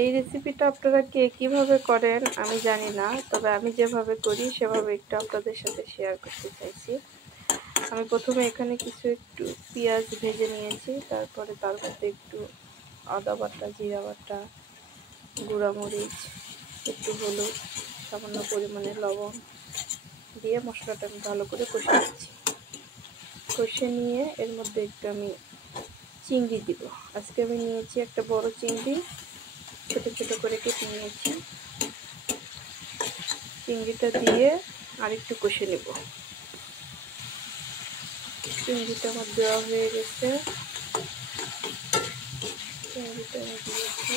এই রেসিপিটা আপনারা কে কীভাবে করেন আমি জানি না, তবে আমি যেভাবে করি সেভাবে একটু আপনাদের সাথে শেয়ার করতে চাইছি। আমি প্রথমে এখানে একটু পেঁয়াজ ভেজে নিয়েছি, তারপরে তার মধ্যে একটু আদা বাটা, জিরা বাটা, গুঁড়া মরিচ, একটু হলুদ, সামান্য পরিমাণে লবণ দিয়ে মশলাটা আমি ভালো করে কষে নিচ্ছি। কষে নিয়ে এর মধ্যে একটু আমি চিংড়ি দিব। আজকে আমি নিয়েছি একটা বড় চিংড়ি, ছোট ছোট করে কেটে নিয়েছি। চিংড়িটা দিয়ে আর একটু কষে নেব। চিংড়িটা আমার দেওয়া হয়ে গেছে, চিংড়িটা আমি দিয়েছি।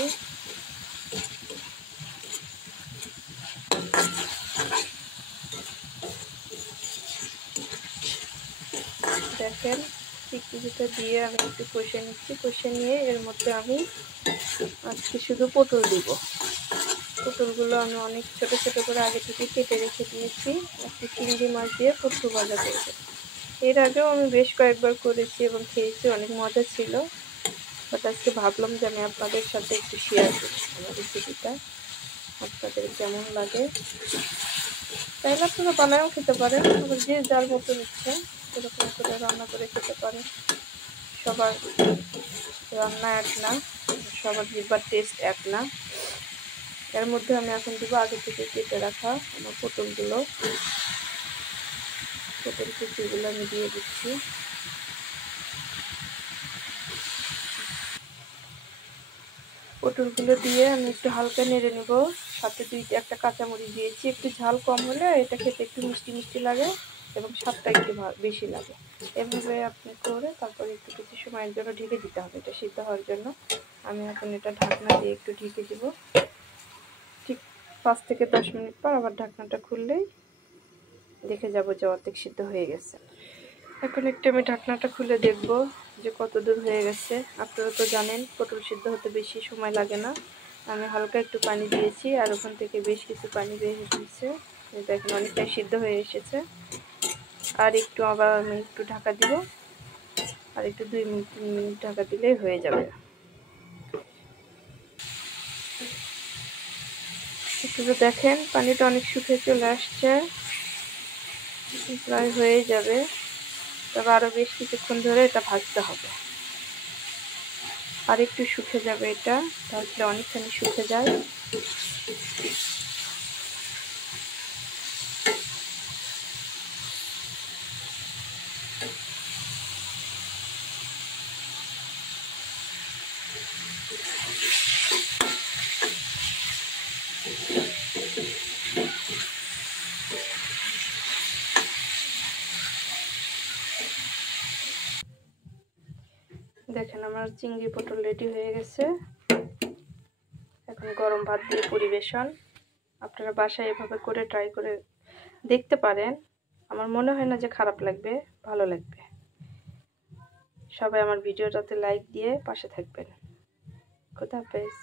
দেখেন চিংড়িটা দিয়ে আমি একটু কষে নিচ্ছি। কষে নিয়ে এর মধ্যে আমি আজকে শুধু পটল দিব। পটলগুলো আমি অনেক ছোট ছোট করে আগে থেকে কেটে রেখে দিয়েছি। একটু চিংড়ি মাছ দিয়ে পটল ভাজা করব। এর আগেও আমি বেশ কয়েকবার করেছি এবং খেয়েছি, অনেক মজা ছিল। বাট আজকে ভাবলাম যে আমি আপনাদের সাথে একটু শেয়ার করি আমার রেসিপিটা, আপনাদের কেমন লাগে। তাইলে আপনারা বানায়ও খেতে পারেন, আবার যে যার মতো ইচ্ছে এরকম করে রান্না করে খেতে পারেন। সবার রান্না এক না, সবার জিহ্বার টেস্ট এক না। এর মধ্যে আমি এখন দিব আগে থেকে কেটে রাখা আমার পটল কুচিগুলো আমি দিয়ে দিচ্ছি। পটলগুলো দিয়ে আমি একটু হালকা নেড়ে নেব। সাথে একটা কাঁচামরিচ দিয়েছি, একটু ঝাল কম হলে এটা খেতে একটু মিষ্টি মিষ্টি লাগে এবং স্বাদটা একটু বেশি লাগে। এভাবে আপনি করে তারপরে একটু কিছু সময়ের জন্য ঢেকে দিতে হবে এটা সিদ্ধ হওয়ার জন্য। আমি এখন এটা ঢাকনা দিয়ে একটু ঢেকে দিব। ঠিক 5 থেকে 10 মিনিট পর আবার ঢাকনাটা খুললেই দেখে যাব যে অর্ধেক সিদ্ধ হয়ে গেছে। এখন একটু আমি ঢাকনাটা খুলে দেখব যে কত দূর হয়ে গেছে। আপনারা তো জানেন পটল সিদ্ধ হতে বেশি সময় লাগে না। আমি হালকা একটু পানি দিয়েছি আর ওখান থেকে বেশ কিছু পানি বের হয়েছে। দেখেন অনেকটাই সিদ্ধ হয়ে এসেছে। আর একটু আবার আমি একটু ঢাকা দিব, আর একটু 2-3 মিনিট ঢাকা দিলেই হয়ে যাবে। একটু দেখেন পানিটা অনেক শুকিয়ে চলে আসছে, প্রায় হয়ে যাবে। তবে আরো বেশ কিছুক্ষণ ধরে এটা ভাজতে হবে। আর একটু শুকিয়ে যাবে এটা, তাহলে অনেকখানি শুকিয়ে যায়। দেখেন আমার চিংড়ি পটল রেডি হয়ে গেছে। এখন গরম ভাত দিয়ে পরিবেশন। আপনারা বাসায় এভাবে করে ট্রাই করে দেখতে পারেন। আমার মনে হয় না যে খারাপ লাগবে, ভালো লাগবে। সবাই আমার ভিডিওটাতে লাইক দিয়ে পাশে থাকবেন। খোদা হাফেজ।